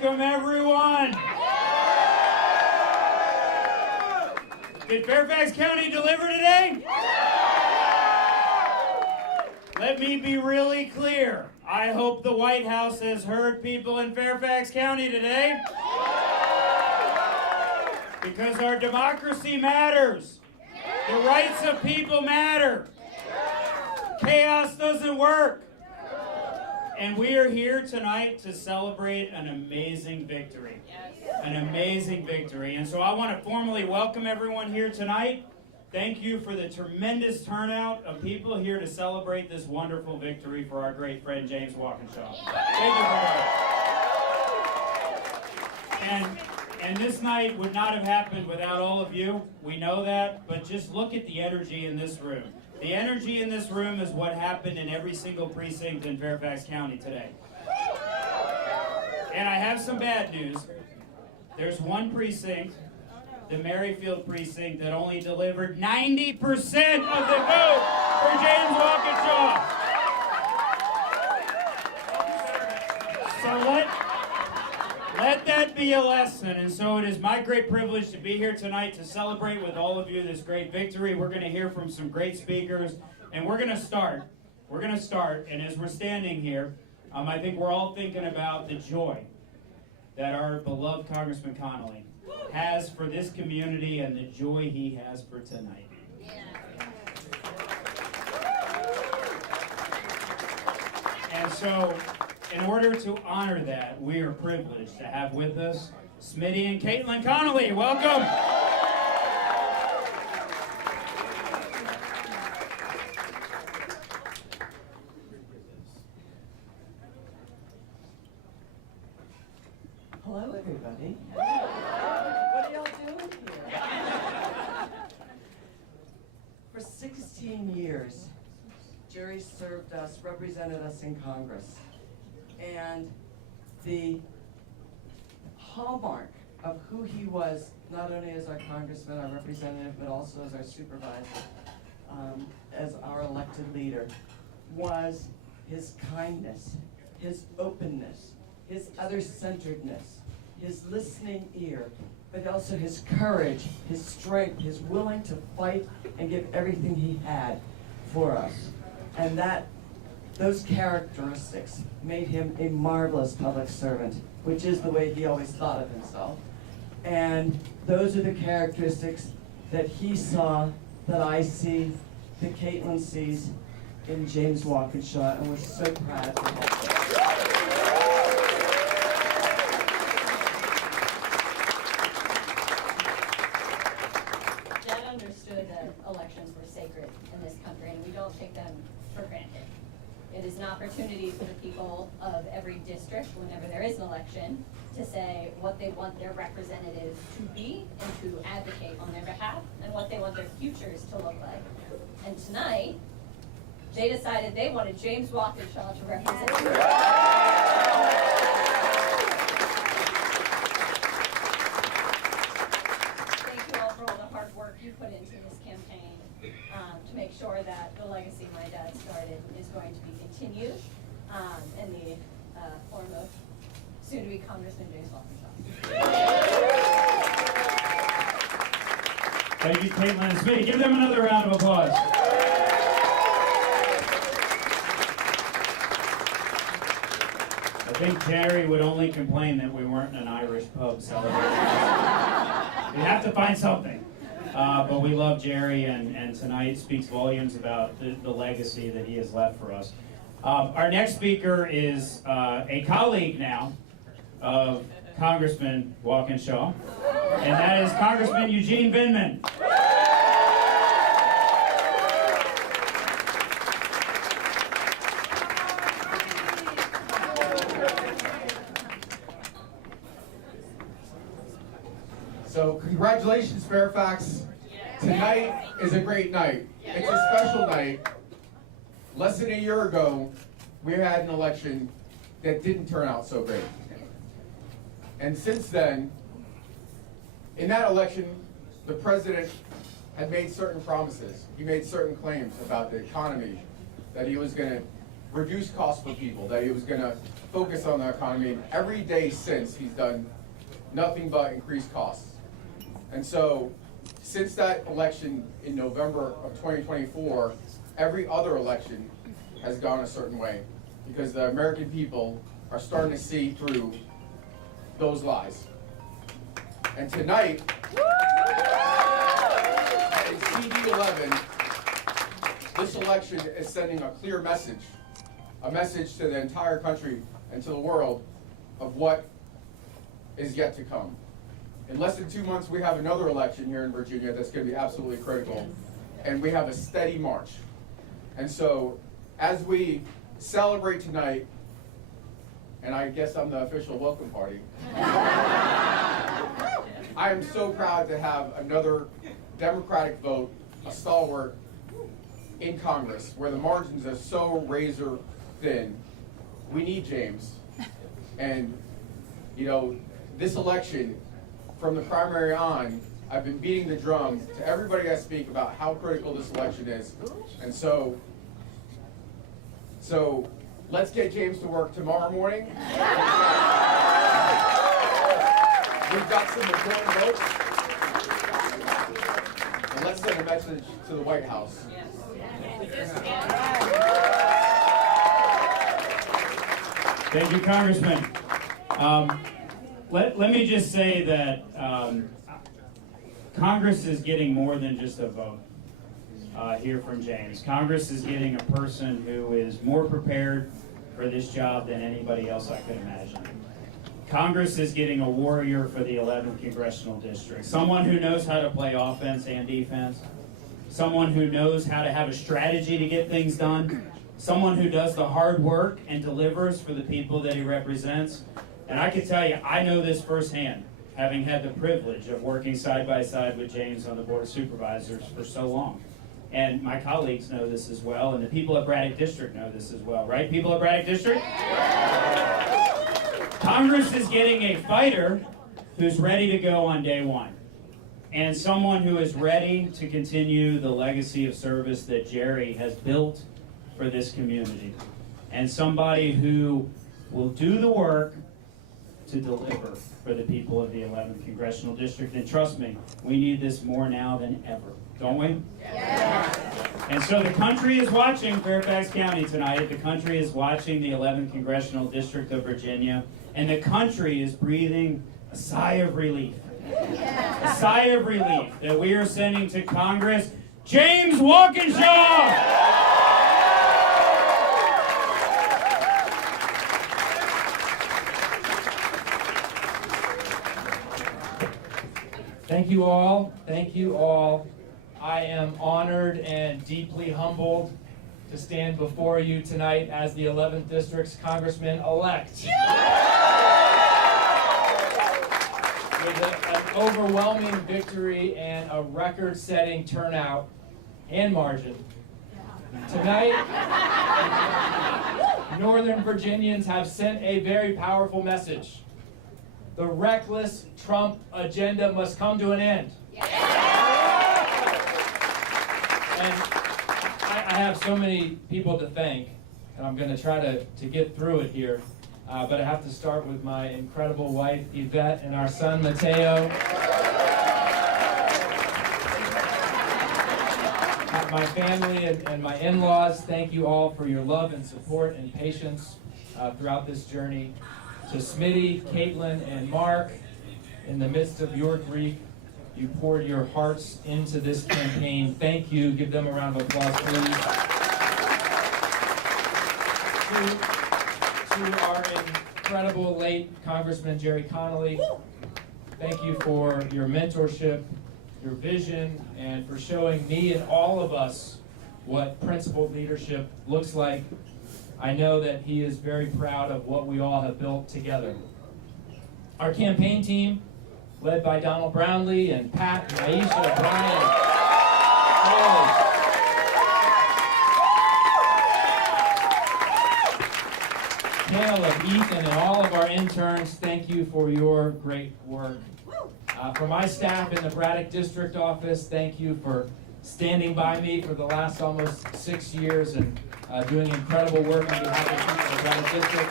Welcome, everyone. Did Fairfax County deliver today? Let me be really clear. I hope the White House has heard people in Fairfax County today. Because our democracy matters. The rights of people matter. Chaos doesn't work. And we are here tonight to celebrate an amazing victory. An amazing victory. And so I want to formally welcome everyone here tonight. Thank you for the tremendous turnout of people here to celebrate this wonderful victory for our great friend James Walkinshaw. Thank you for that. And this night would not have happened without all of you. We know that, but just look at the energy in this room. The energy in this room is what happened in every single precinct in Fairfax County today. And I have some bad news. There's one precinct, the Merrifield precinct, that only delivered 90% of the vote for James Walkinshaw. So let that be a lesson. And so it is my great privilege to be here tonight to celebrate with all of you this great victory. We're going to hear from some great speakers, and we're going to start. And as we're standing here, I think we're all thinking about the joy that our beloved Congressman Connelly has for this community and the joy he has for tonight. And so, in order to honor that, we are privileged to have with us Smitty and Caitlin Connelly. Welcome. Hello, everybody. What are y'all doing here? For 16 years, Jerry served us, represented us in Congress. And the hallmark of who he was, not only as our congressman, our representative, but also as our supervisor, as our elected leader, was his kindness, his openness, his other-centeredness, his listening ear, but also his courage, his strength, his willing to fight and give everything he had for us. And those characteristics made him a marvelous public servant, which is the way he always thought of himself. And those are the characteristics that he saw, that I see, that Caitlin sees in James Walkinshaw, and we're so proud to have him. Dad understood that elections were sacred in this country, and we don't take them for granted. It is an opportunity for the people of every district, whenever there is an election, to say what they want their representatives to be and to advocate on their behalf, and what they want their futures to look like. And tonight, they decided they wanted James Walkinshaw to represent them. Thank you all for all the hard work you put into this campaign to make sure that the legacy my dad started is going to be continued in the form of soon-to-be Congressman James Walkinshaw. Thank you, Caitlin and Smitty. Give them another round of applause. I think Jerry would only complain that we weren't in an Irish pub celebrating. We have to find something. But we love Jerry, and tonight speaks volumes about the legacy that he has left for us. Our next speaker is a colleague now of Congressman Walkinshaw, and that is Congressman Eugene Vindman. So congratulations, Fairfax. Tonight is a great night. It's a special night. Less than a year ago, we had an election that didn't turn out so great. And since then, in that election, the president had made certain promises. He made certain claims about the economy, that he was going to reduce costs for people, that he was going to focus on the economy. And every day since, he's done nothing but increase costs. And so, since that election in November of 2024, every other election has gone a certain way, because the American people are starting to see through those lies. And tonight, in CD11, this election is sending a clear message, a message to the entire country and to the world of what is yet to come. In less than 2 months, we have another election here in Virginia that's going to be absolutely critical, and we have a steady march. And so, as we celebrate tonight, and I guess I'm the official welcome party, I am so proud to have another Democratic vote, a stalwart, in Congress, where the margins are so razor thin. We need James. And, you know, this election, from the primary on, I've been beating the drum to everybody I speak about how critical this election is. And so let's get James to work tomorrow morning. We've got some important votes. And let's send a message to the White House. Thank you, Congressman. Let me just say that Congress is getting more than just a vote here from James. Congress is getting a person who is more prepared for this job than anybody else I could imagine. Congress is getting a warrior for the 11th Congressional District, someone who knows how to play offense and defense, someone who knows how to have a strategy to get things done, someone who does the hard work and delivers for the people that he represents. And I can tell you, I know this firsthand, having had the privilege of working side by side with James on the Board of Supervisors for so long. And my colleagues know this as well, and the people at Braddock District know this as well, right, people at Braddock District? Congress is getting a fighter who's ready to go on day one, and someone who is ready to continue the legacy of service that Jerry has built for this community, and somebody who will do the work to deliver for the people of the 11th Congressional District. And trust me, we need this more now than ever, don't we? Yeah. And so the country is watching Fairfax County tonight. The country is watching the 11th Congressional District of Virginia. And the country is breathing a sigh of relief. A sigh of relief that we are sending to Congress James Walkinshaw! Thank you all. Thank you all. I am honored and deeply humbled to stand before you tonight as the 11th District's Congressman-elect. With an overwhelming victory and a record-setting turnout and margin. Tonight, Northern Virginians have sent a very powerful message. The reckless Trump agenda must come to an end. And I have so many people to thank, and I'm going to try to get through it here. But I have to start with my incredible wife, Yvette, and our son, Mateo. My family and my in-laws, thank you all for your love and support and patience throughout this journey. To Smitty, Caitlin, and Mark, in the midst of your grief, you poured your hearts into this campaign. Thank you. Give them a round of applause, please. To our incredible late Congressman Jerry Connelly, thank you for your mentorship, your vision, and for showing me and all of us what principled leadership looks like. I know that he is very proud of what we all have built together. Our campaign team, led by Donald Brownlee and Pat, Aisha, Brian, Caleb, Ethan, and all of our interns, thank you for your great work. For my staff in the Braddock District Office, thank you for standing by me for the last almost 6 years and doing incredible work on behalf of people in the Braddock District.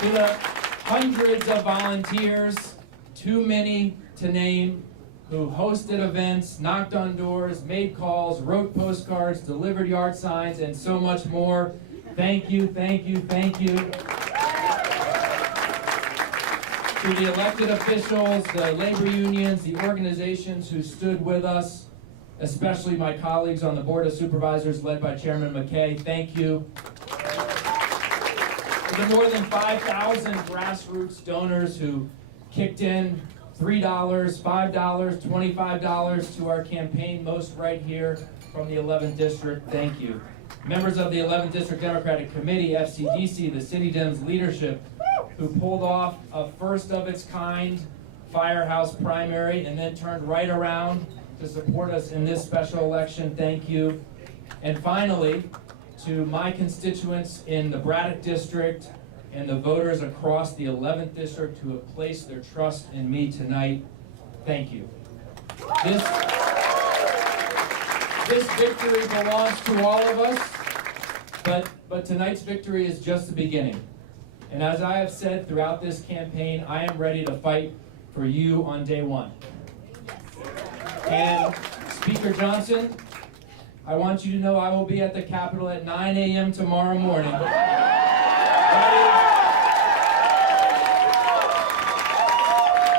To the hundreds of volunteers, too many to name, who hosted events, knocked on doors, made calls, wrote postcards, delivered yard signs, and so much more. Thank you, thank you, thank you. To the elected officials, the labor unions, the organizations who stood with us, especially my colleagues on the Board of Supervisors led by Chairman McKay, thank you. To the more than 5,000 grassroots donors who kicked in $3, $5, $25 to our campaign, most right here from the 11th District, thank you. Members of the 11th District Democratic Committee, FCDC, the City Dems leadership, who pulled off a first-of-its-kind firehouse primary and then turned right around to support us in this special election, thank you. And finally, to my constituents in the Braddock District and the voters across the 11th District who have placed their trust in me tonight, thank you. This victory belongs to all of us, but tonight's victory is just the beginning. And as I have said throughout this campaign, I am ready to fight for you on day one. And Speaker Johnson, I want you to know I will be at the Capitol at 9 a.m. tomorrow morning.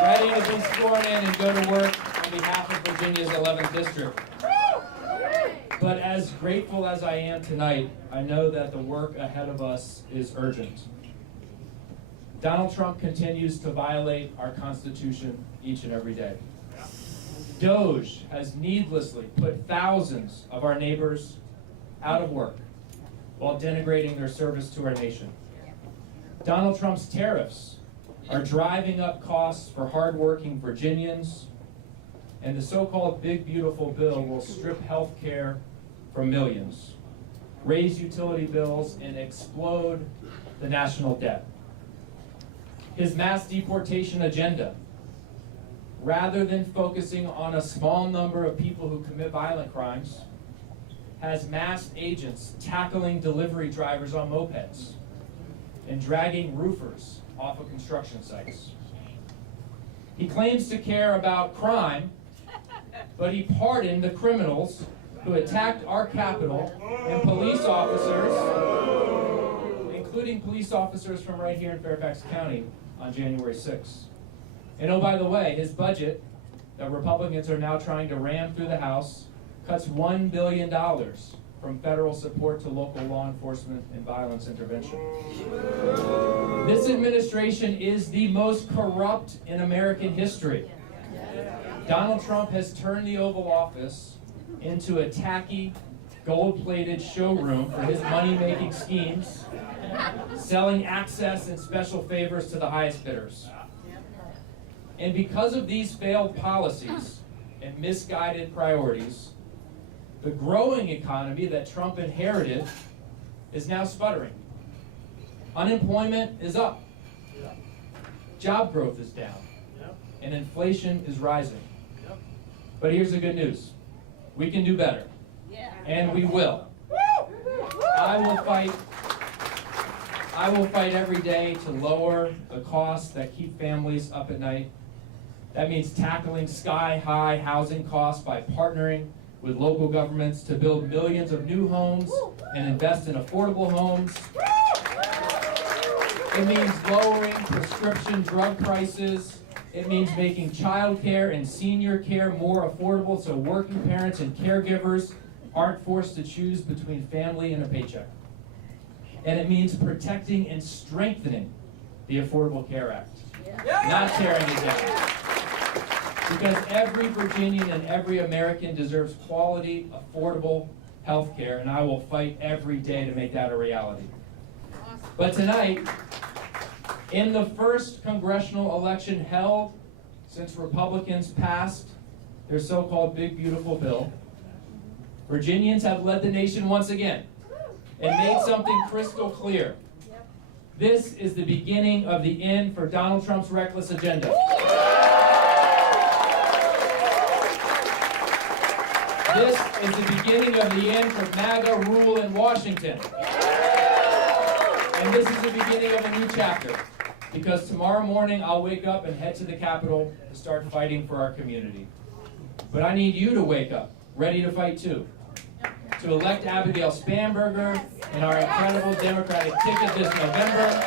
Ready to be sworn in and go to work on behalf of Virginia's 11th District. But as grateful as I am tonight, I know that the work ahead of us is urgent. Donald Trump continues to violate our Constitution each and every day. DOJ has needlessly put thousands of our neighbors out of work while denigrating their service to our nation. Donald Trump's tariffs are driving up costs for hardworking Virginians, and the so-called Big Beautiful Bill will strip health care from millions, raise utility bills, and explode the national debt. His mass deportation agenda, rather than focusing on a small number of people who commit violent crimes, has masked agents tackling delivery drivers on mopeds and dragging roofers off of construction sites. He claims to care about crime, but he pardoned the criminals who attacked our Capitol and police officers, including police officers from right here in Fairfax County on January 6th. And oh, by the way, his budget that Republicans are now trying to ram through the House cuts $1 billion from federal support to local law enforcement and violence intervention. This administration is the most corrupt in American history. Donald Trump has turned the Oval Office into a tacky, gold-plated showroom for his money-making schemes, selling access and special favors to the highest bidders. And because of these failed policies and misguided priorities, the growing economy that Trump inherited is now sputtering. Unemployment is up. Job growth is down. And inflation is rising. But here's the good news. We can do better. And we will. I will fight every day to lower the costs that keep families up at night. That means tackling sky-high housing costs by partnering with local governments to build millions of new homes and invest in affordable homes. It means lowering prescription drug prices. It means making child care and senior care more affordable so working parents and caregivers aren't forced to choose between family and a paycheck. And it means protecting and strengthening the Affordable Care Act, not tearing it down. Because every Virginian and every American deserves quality, affordable health care, and I will fight every day to make that a reality. But tonight, in the first congressional election held since Republicans passed their so-called Big Beautiful Bill, Virginians have led the nation once again and made something crystal clear. This is the beginning of the end for Donald Trump's reckless agenda. This is the beginning of the end for MAGA rule in Washington. And this is the beginning of a new chapter, because tomorrow morning I'll wake up and head to the Capitol to start fighting for our community. But I need you to wake up, ready to fight too, to elect Abigail Spanberger in our incredible Democratic ticket this November.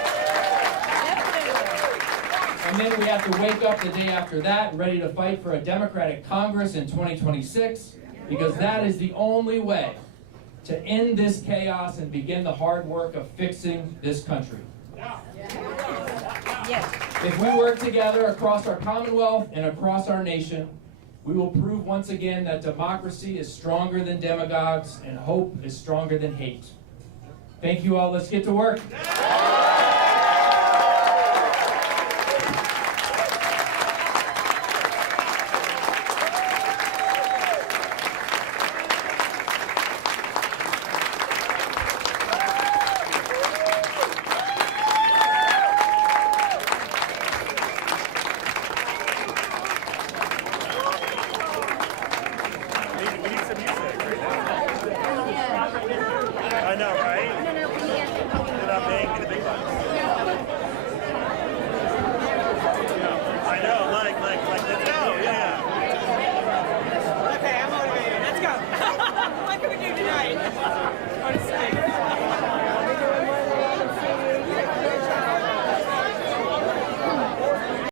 And then we have to wake up the day after that, ready to fight for a Democratic Congress in 2026, because that is the only way to end this chaos and begin the hard work of fixing this country. If we work together across our Commonwealth and across our nation, we will prove once again that democracy is stronger than demagogues and hope is stronger than hate. Thank you all. Let's get to work. I know.